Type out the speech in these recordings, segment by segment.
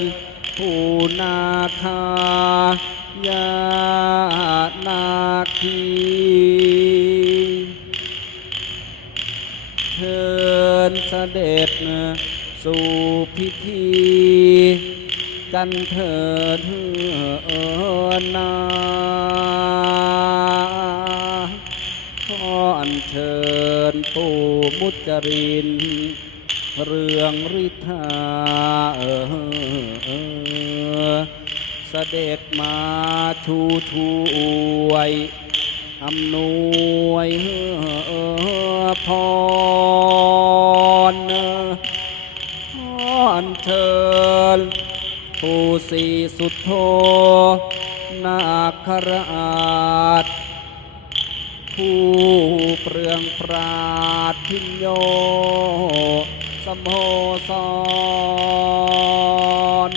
ญผู้นาคายานาคีเชิญเสด็จสู่พิธีกันเถิดเออนาขออนเชิญปู่มุจริน เรื่องฤทธาเออเสด็จมาชูช่วยอำนวยเออพรพรเชิญปู่ศรีสุดโทนาคราชผู้เปลืองปราดพิญโย มโหสร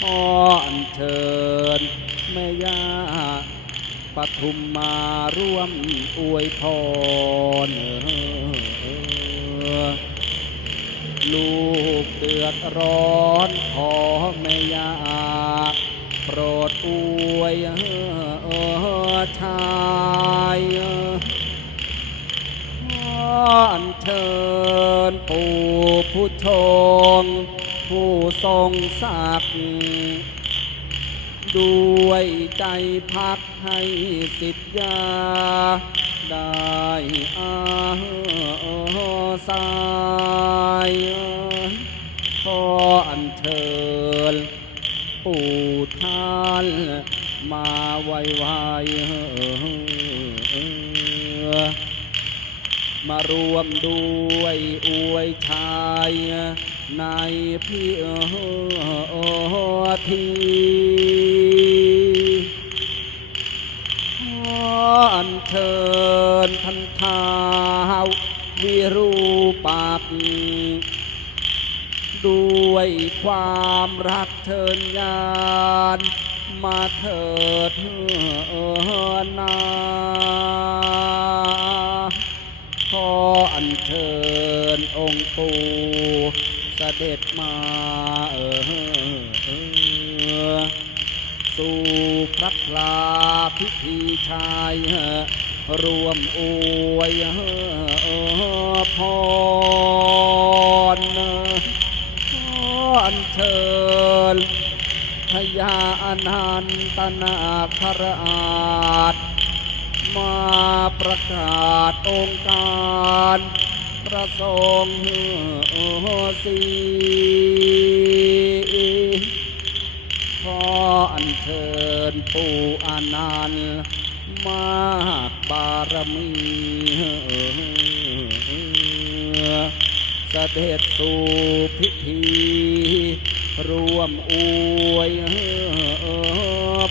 ขออัญเชิญแม่ย่าปทุมมาร่วมอวยพรลูกเดือดร้อนขอแม่ยาโปรดอวยเออชา ปู่ผู้ชงผู้ทรงศักดิ์ด้วยใจพักให้สิทธยา ได้อาสายขออัญเชิญปู่ท่านมาไวไว มารวมด้วยอวยชายในพี่ทีขออัญเชิญท่านท้าววิรูปักษ์ด้วยความรักเทินยานมาเถิดเออนา เสด็จมาเออเออสู่พระพลาพิธีชายรวมอวยพรออัญเชิญพญาอนันตนาคราชมาประกาศองค์การ ระสงค์สีขออัญเชิญปู่อนันต์มากบารมีเสด็จสู่พิธีร่วมอวย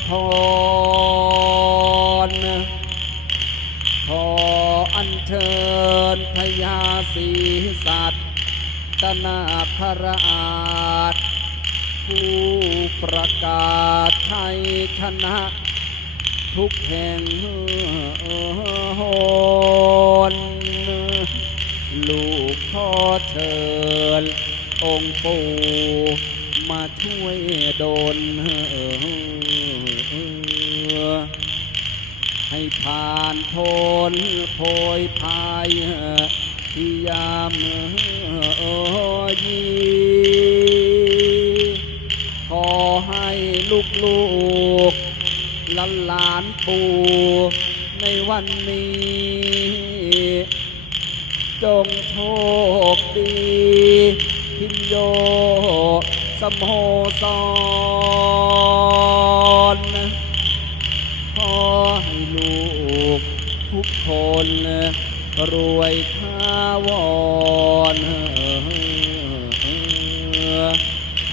พร อัญเชิญพญาศีสัตตนาคราชผู้ประกาศไทยชนะ ทุกแห่งหนลูกขอเชิญองค์ปู่มาช่วยดลใผ่านพ้นโพยพายที่ยามยีขอให้ลูกลูกหลานหลานปู่ในวันนี้ จงโชคดีพิญโยสมโหสร ทุกคน รวยทาวร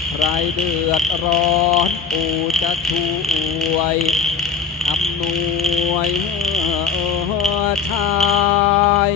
ใครเดือดร้อนปู่จะช่วยอำนวยชาย